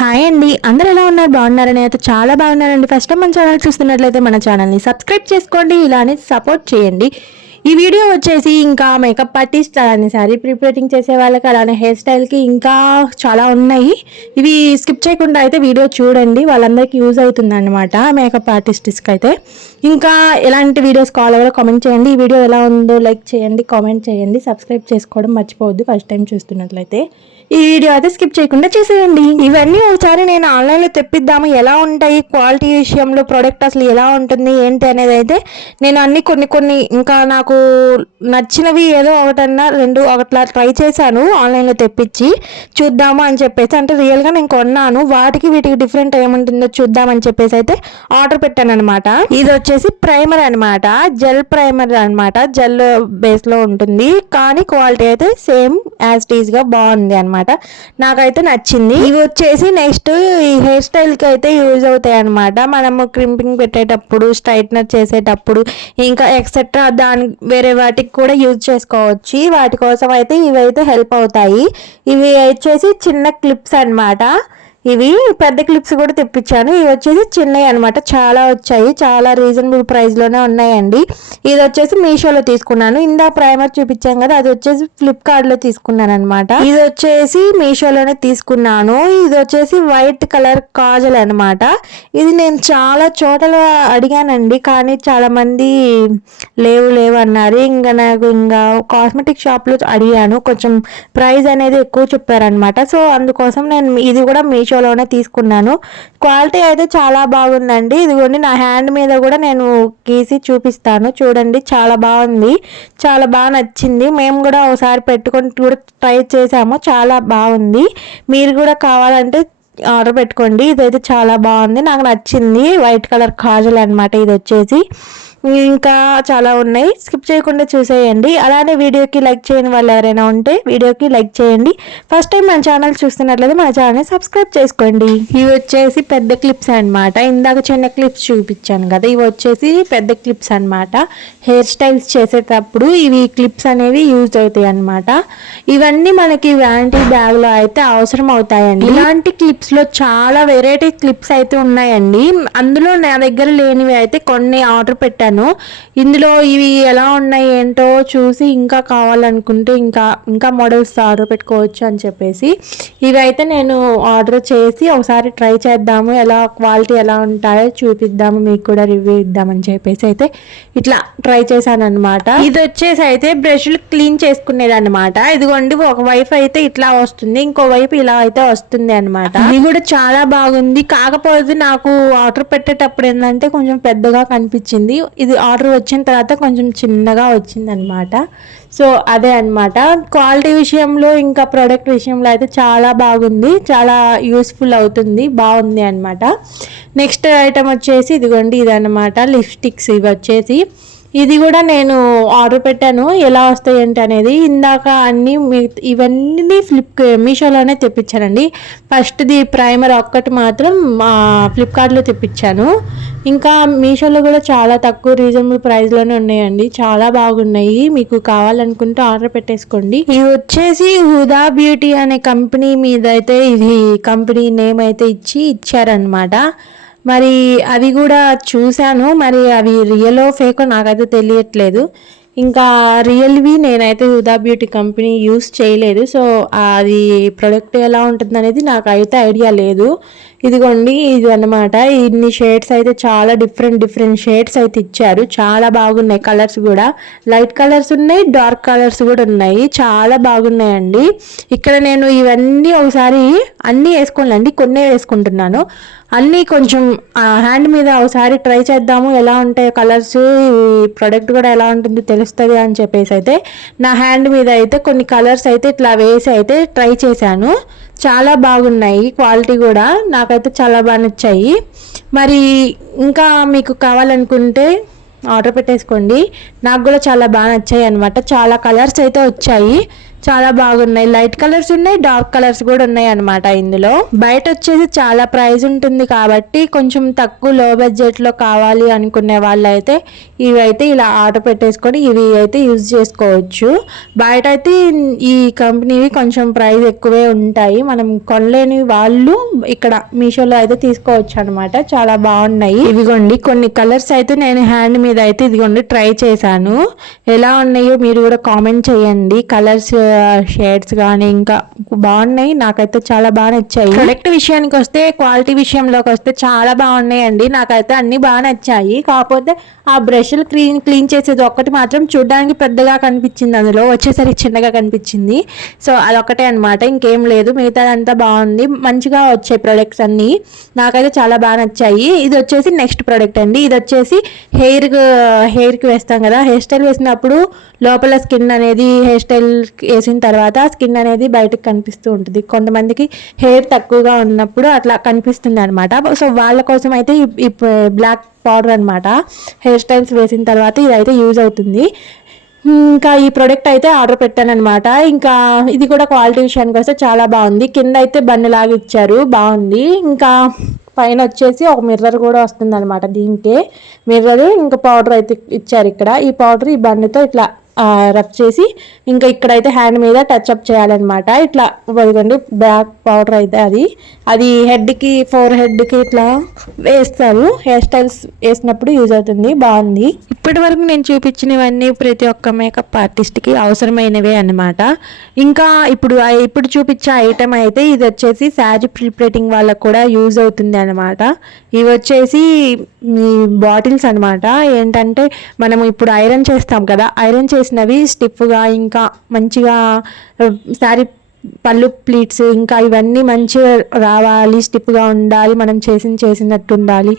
Hi అండి, అందరూ ఎలా ఉన్నారు? బాగున్నారని అయితే చాలా బాగున్నారండి. ఫస్ట్ టైం మన ఛానల్ చూస్తున్నట్లయితే మన ఛానల్ని సబ్స్క్రైబ్ చేసుకోండి, ఇలానే సపోర్ట్ చేయండి. ఈ వీడియో వచ్చేసి ఇంకా మేకప్ ఆర్టిస్ట్ అలానే శారీ ప్రిపేరింగ్ చేసే వాళ్ళకి అలానే హెయిర్ స్టైల్కి ఇంకా చాలా ఉన్నాయి. ఇవి స్కిప్ చేయకుండా అయితే వీడియో చూడండి, వాళ్ళందరికీ యూజ్ అవుతుంది అనమాట. మేకప్ ఆర్టిస్ట్స్కి అయితే ఇంకా ఎలాంటి వీడియోస్ కావాలో కామెంట్ చేయండి. ఈ వీడియో ఎలా ఉందో లైక్ చేయండి, కామెంట్ చేయండి, సబ్స్క్రైబ్ చేసుకోవడం మర్చిపోవద్దు ఫస్ట్ టైం చూస్తున్నట్లయితే. ఈ వీడియో అయితే స్కిప్ చేయకుండా చేసేయండి. ఇవన్నీ ఒకసారి నేను ఆన్లైన్లో తెప్పిద్దాము, ఎలా ఉంటాయి క్వాలిటీ విషయంలో, ప్రోడక్ట్ అసలు ఎలా ఉంటుంది ఏంటి అనేది అయితే నేను అన్ని కొన్ని ఇంకా నాకు నచ్చినవి ఏదో ఒకటన్నా రెండు ఒకట్లా ట్రై చేశాను ఆన్లైన్లో తెప్పించి చూద్దాము అని చెప్పేసి. అంటే రియల్గా నేను కొన్నాను, వాటికి వీటికి డిఫరెంట్ ఏముంటుందో చూద్దామని చెప్పేసి అయితే ఆర్డర్ పెట్టాను అనమాట. ఇది వచ్చేసి ప్రైమర్ అనమాట, జెల్ ప్రైమర్ అనమాట, జెల్ బేస్లో ఉంటుంది కానీ క్వాలిటీ అయితే సేమ్ యాజ్ టీజ్ గా బాగుంది అనమాట. నాకైతే నచ్చింది. ఇవి వచ్చేసి నెక్స్ట్ ఈ హెయిర్ స్టైల్ కి అయితే యూజ్ అవుతాయి అనమాట. మనము క్రింపింగ్ పెట్టేటప్పుడు, స్ట్రైట్నర్ చేసేటప్పుడు, ఇంకా ఎక్సెట్రా దాని వేరే వాటికి కూడా యూజ్ చేసుకోవచ్చు. వాటి కోసం అయితే ఇవైతే హెల్ప్ అవుతాయి. ఇవి వచ్చేసి చిన్న క్లిప్స్ అనమాట. ఇవి పెద్ద క్లిప్స్ కూడా తెప్పించాను. ఇవి వచ్చేసి చిన్నవి అనమాట, చాలా వచ్చాయి, చాలా రీజనబుల్ ప్రైస్లోనే ఉన్నాయండి. ఇది వచ్చేసి మీషోలో తీసుకున్నాను. ఇందా ప్రైమర్ చూపించాం కదా, అది వచ్చేసి ఫ్లిప్కార్ట్లో తీసుకున్నాను అనమాట. ఇది వచ్చేసి మీషోలోనే తీసుకున్నాను. ఇది వచ్చేసి వైట్ కలర్ కాజల్ అనమాట. ఇది నేను చాలా చోట్ల అడిగానండి, కానీ చాలా మంది లేవు అన్నారు. ఇంకా కాస్మెటిక్ షాప్లో అడిగాను, కొంచెం ప్రైస్ అనేది ఎక్కువ చెప్పారనమాట. సో అందుకోసం నేను ఇది కూడా మీషోలోనే తీసుకున్నాను. క్వాలిటీ అయితే చాలా బాగుందండి. ఇదిగోండి నా హ్యాండ్ మీద కూడా నేను గీసి చూపిస్తాను చూడండి, చాలా బాగుంది, చాలా బాగా నచ్చింది. మేము కూడా ఒకసారి పెట్టుకొని కూడా ట్రై చేసాము, చాలా బాగుంది. మీరు కూడా కావాలంటే ఆర్డర్ పెట్టుకోండి. ఇదైతే చాలా బాగుంది, నాకు నచ్చింది. వైట్ కలర్ కాజల్ అనమాట ఇది వచ్చేసి. ఇంకా చాలా ఉన్నాయి, స్కిప్ చేయకుండా చూసేయండి. అలానే వీడియోకి లైక్ చేయని వాళ్ళు ఎవరైనా ఉంటే వీడియోకి లైక్ చేయండి. ఫస్ట్ టైం మన ఛానల్ చూస్తున్నట్లయితే మన ఛానల్ని సబ్స్క్రైబ్ చేసుకోండి. ఇవి వచ్చేసి పెద్ద క్లిప్స్ అనమాట. ఇందాక చిన్న క్లిప్స్ చూపించాను కదా, ఇవి వచ్చేసి పెద్ద క్లిప్స్ అనమాట. హెయిర్ స్టైల్స్ చేసేటప్పుడు ఇవి క్లిప్స్ అనేవి యూజ్ అవుతాయి అనమాట. ఇవన్నీ మనకి వ్యానిటీ బ్యాగ్లో అయితే అవసరం అవుతాయండి. ఇలాంటి క్లిప్స్లో చాలా వెరైటీ క్లిప్స్ అయితే ఉన్నాయండి. అందులో నా దగ్గర లేనివి అయితే కొన్ని ఆర్డర్ పెట్టాను. ఇందులో ఇవి ఎలా ఉన్నాయి ఏంటో చూసి ఇంకా కావాలనుకుంటే ఇంకా మోడల్స్ ఆర్డర్ పెట్టుకోవచ్చు అని చెప్పేసి ఇవి అయితే నేను ఆర్డర్ చేసి ఒకసారి ట్రై చేద్దాము, ఎలా క్వాలిటీ ఎలా ఉంటాయో చూపిద్దాము, మీకు కూడా రివ్యూ ఇద్దామని చెప్పేసి అయితే ఇట్లా ట్రై చేశాను అనమాట. ఇది వచ్చేసి అయితే బ్రష్లు క్లీన్ చేసుకునేది అనమాట. ఇదిగోండి ఒక వైపు అయితే ఇట్లా వస్తుంది, ఇంకో వైపు ఇలా అయితే వస్తుంది అనమాట. ఇది కూడా చాలా బాగుంది. కాకపోతే నాకు ఆర్డర్ పెట్టేటప్పుడు ఏంటంటే కొంచెం పెద్దగా కనిపించింది. ఇది ఆర్డర్ వచ్చిన తర్వాత కొంచెం చిన్నగా వచ్చింది అనమాట. సో అదే అనమాట. క్వాలిటీ విషయంలో ఇంకా ప్రోడక్ట్ విషయంలో అయితే చాలా బాగుంది, చాలా యూస్ఫుల్ అవుతుంది, బాగుంది అనమాట. నెక్స్ట్ ఐటమ్ వచ్చేసి ఇదిగోండి ఇదనమాట, లిప్స్టిక్స్. ఇవి వచ్చేసి ఇది కూడా నేను ఆర్డర్ పెట్టాను, ఎలా వస్తాయి ఏంటి అనేది. ఇందాక ఇవన్నీ మీషోలోనే తెప్పించానండి. ఫస్ట్ది ప్రైమర్ ఒక్కటి మాత్రం ఫ్లిప్కార్ట్లో తెప్పించాను. ఇంకా మీషోలో కూడా చాలా తక్కువ రీజనబుల్ ప్రైస్లోనే ఉన్నాయండి, చాలా బాగున్నాయి. మీకు కావాలనుకుంటే ఆర్డర్ పెట్టేసుకోండి. ఇది వచ్చేసి హుదా బ్యూటీ అనే కంపెనీ మీద అయితే ఇది కంపెనీ నేమ్ అయితే ఇచ్చారనమాట. మరి అవి కూడా చూశాను, మరి అవి రియలో ఫేకో నాకైతే తెలియట్లేదు. ఇంకా రియల్వి నేనైతే హుదా బ్యూటీ కంపెనీ యూస్ చేయలేదు. సో అది ప్రోడక్ట్ ఎలా ఉంటుంది అనేది నాకైతే ఐడియా లేదు. ఇదిగోండి ఇది అన్నమాట. ఇన్ని షేడ్స్ అయితే చాలా డిఫరెంట్ షేడ్స్ అయితే ఇచ్చారు, చాలా బాగున్నాయి. కలర్స్ కూడా లైట్ కలర్స్ ఉన్నాయి, డార్క్ కలర్స్ కూడా ఉన్నాయి, చాలా బాగున్నాయండి. ఇక్కడ నేను ఇవన్నీ ఒకసారి అన్నీ వేసుకోండి, కొన్నే వేసుకుంటున్నాను. అన్నీ కొంచెం హ్యాండ్ మీద ఒకసారి ట్రై చేద్దాము, ఎలా ఉంటాయి కలర్స్, ప్రోడక్ట్ కూడా ఎలా ఉంటుందో తెలుస్తుంది అని చెప్పేసి అయితే నా హ్యాండ్ మీద అయితే కొన్ని కలర్స్ అయితే ఇట్లా వేసి అయితే ట్రై చేశాను. చాలా బాగున్నాయి, క్వాలిటీ కూడా నాకైతే చాలా బాగా నచ్చాయి. మరి ఇంకా మీకు కావాలనుకుంటే ఆర్డర్ పెట్టేసుకోండి. నాకు కూడా చాలా బాగా నచ్చాయి అనమాట. చాలా కలర్స్ అయితే వచ్చాయి, చాలా బాగున్నాయి. లైట్ కలర్స్ ఉన్నాయి, డార్క్ కలర్స్ కూడా ఉన్నాయి అన్నమాట. ఇందులో బయట వచ్చేసి చాలా ప్రైస్ ఉంటుంది కాబట్టి కొంచెం తక్కువ లో బడ్జెట్ లో కావాలి అనుకునే వాళ్ళు అయితే ఇవి అయితే ఇలా ఆర్డర్ పెట్టేసుకొని ఇవి అయితే యూజ్ చేసుకోవచ్చు. బయట అయితే ఈ కంపెనీవి కొంచెం ప్రైస్ ఎక్కువే ఉంటాయి, మనం కొనలేని వాళ్ళు ఇక్కడ మీషోలో అయితే తీసుకోవచ్చు అనమాట. చాలా బాగున్నాయి. ఇదిగోండి కొన్ని కలర్స్ అయితే నేను హ్యాండ్ మీద అయితే ఇదిగోండి ట్రై చేశాను. ఎలా ఉన్నాయో మీరు కూడా కామెంట్ చేయండి. కలర్స్ షేడ్స్ కానీ ఇంకా బాగున్నాయి, నాకైతే చాలా బాగా నచ్చాయి. ప్రొడక్ట్ విషయానికి వస్తే, క్వాలిటీ విషయంలోకి వస్తే చాలా బాగున్నాయండి. నాకైతే అన్ని బాగా నచ్చాయి. కాకపోతే ఆ బ్రష్లు క్లీన్ చేసేది ఒక్కటి మాత్రం చూడడానికి పెద్దగా కనిపించింది, అందులో వచ్చేసరికి చిన్నగా కనిపించింది. సో అదొకటే అనమాట, ఇంకేం లేదు. మిగతాదంతా బాగుంది, మంచిగా వచ్చాయి ప్రొడక్ట్స్ అన్నీ. నాకైతే చాలా బాగా నచ్చాయి. ఇది వచ్చేసి నెక్స్ట్ ప్రోడక్ట్ అండి. ఇది వచ్చేసి హెయిర్కి వేస్తాం కదా, హెయిర్ స్టైల్ వేసినప్పుడు లోపల స్కిన్ అనేది హెయిర్ స్టైల్ వేసిన తర్వాత స్కిన్ అనేది బయటకు కనిపిస్తూ ఉంటుంది. కొంతమందికి హెయిర్ తక్కువగా ఉన్నప్పుడు అట్లా కనిపిస్తుంది అనమాట. సో వాళ్ళ కోసం అయితే ఈ బ్లాక్ పౌడర్ అనమాట, హెయిర్ స్టైల్స్ వేసిన తర్వాత ఇదైతే యూజ్ అవుతుంది. ఇంకా ఈ ప్రోడక్ట్ అయితే ఆర్డర్ పెట్టాను అనమాట. ఇంకా ఇది కూడా క్వాలిటీ విషయానికి వస్తే చాలా బాగుంది. కింద అయితే బన్నలాగా ఇచ్చారు, బాగుంది. ఇంకా పైన వచ్చేసి ఒక మిర్రర్ కూడా వస్తుంది అనమాట. దీనికే మిర్రర్ ఇంకా పౌడర్ అయితే ఇచ్చారు ఇక్కడ. ఈ పౌడర్ ఈ బన్నుతో ఇట్లా రబ్ చేసి ఇంకా ఇక్కడైతే హ్యాండ్ మీద టచ్ అప్ చేయాలన్నమాట. ఇట్లా ఇదిగోండి బ్లాక్ పౌడర్ అయితే అది హెడ్కి, ఫోర్ హెడ్కి ఇట్లా వేస్తారు. హెయిర్ స్టైల్స్ వేసినప్పుడు యూజ్ అవుతుంది, బాగుంది. ఇప్పటి వరకు నేను చూపించినవన్నీ ప్రతి ఒక్క మేకప్ ఆర్టిస్ట్కి అవసరమైనవే అన్నమాట. ఇంకా ఇప్పుడు చూపించే ఐటమ్ అయితే ఇది వచ్చేసి శారీ ప్రిపరేటింగ్ వాళ్ళకు కూడా యూజ్ అవుతుంది అనమాట. ఇవి వచ్చేసి బాటిల్స్ అనమాట. ఏంటంటే మనం ఇప్పుడు ఐరన్ చేస్తాం కదా, ఐరన్ చేసినవి స్టిఫ్గా ఇంకా మంచిగా శారీ పళ్ళు ప్లీట్స్ ఇంకా ఇవన్నీ మంచిగా రావాలి, స్టిఫ్గా ఉండాలి, మనం చేసినట్టు ఉండాలి.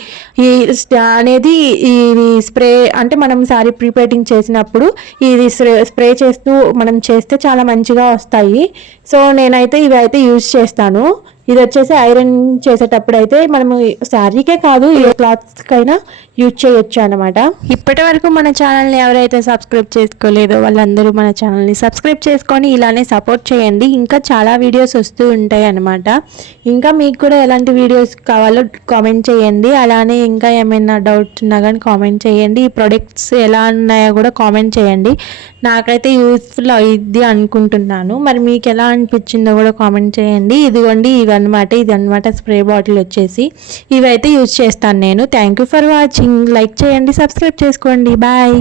అనేది ఇది స్ప్రే అంటే మనం శారీ ప్రిపేటింగ్ చేసినప్పుడు ఇది స్ప్రే చేస్తూ మనం చేస్తే చాలా మంచిగా వస్తాయి. సో నేనైతే ఇవి అయితే యూజ్ చేస్తాను. ఇది వచ్చేసి ఐరన్ చేసేటప్పుడు అయితే మనము శారీకే కాదు ఏ క్లాత్స్కైనా యూజ్ చేయొచ్చు అనమాట. ఇప్పటి వరకు మన ఛానల్ని ఎవరైతే సబ్స్క్రైబ్ చేసుకోలేదో వాళ్ళందరూ మన ఛానల్ని సబ్స్క్రైబ్ చేసుకొని ఇలానే సపోర్ట్ చేయండి. ఇంకా చాలా వీడియోస్ వస్తూ ఉంటాయి అనమాట. ఇంకా మీకు కూడా ఎలాంటి వీడియోస్ కావాలో కామెంట్ చేయండి. అలానే ఇంకా ఏమైనా డౌట్స్ ఉన్నా కానీ కామెంట్ చేయండి. ఈ ప్రొడక్ట్స్ ఎలా ఉన్నాయో కూడా కామెంట్ చేయండి. నాకైతే యూస్ఫుల్ అయ్యిద్ది అనుకుంటున్నాను. మరి మీకు ఎలా అనిపించిందో కూడా కామెంట్ చేయండి. ఇది అనమాట స్ప్రే బాటిల్ వచ్చేసి ఇవైతే యూజ్ చేస్తాను నేను. Thank you for watching. Like చేయండి, సబ్స్క్రైబ్ చేసుకోండి. బాయ్.